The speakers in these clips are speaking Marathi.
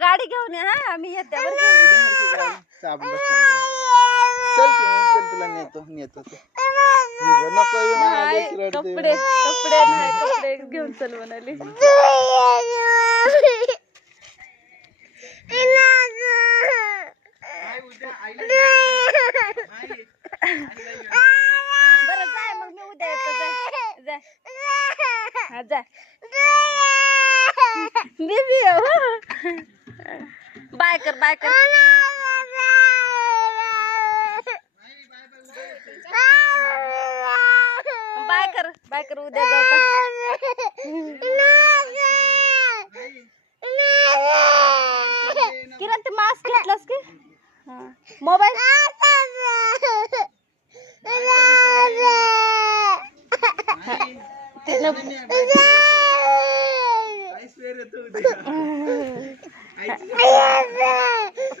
गाडी घेऊन ये हा आम्ही येते बरं का? चल तुला नेतो नको येऊ मला, नाही, लेकरं रडते. कपडे कपडे नाही कपडे घेऊन चल म्हणाली. बरं जाय मग मी उद्या येतो. जाय हा जाय बेबी बाय कर बाय कर. बाय कर उद्या जाऊ. किरण ते मास्क घेतलास की मोबाईल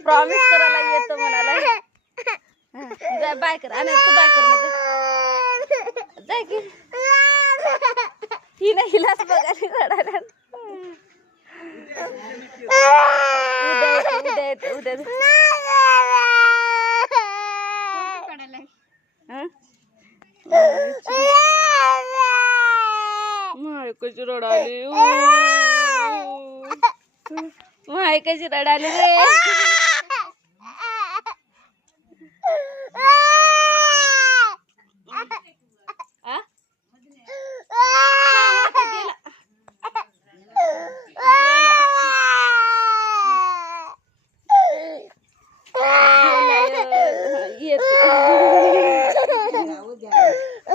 प्रॉमिस करायला येतो म्हणाला. जाय बाय कर आणि तू बाय कर ना जाय की ही नाही हिलाच बघायला रडायला. उद्या माय कशी रडाली माय कशी रडाली रे.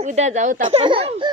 उद्या जाऊ आपण.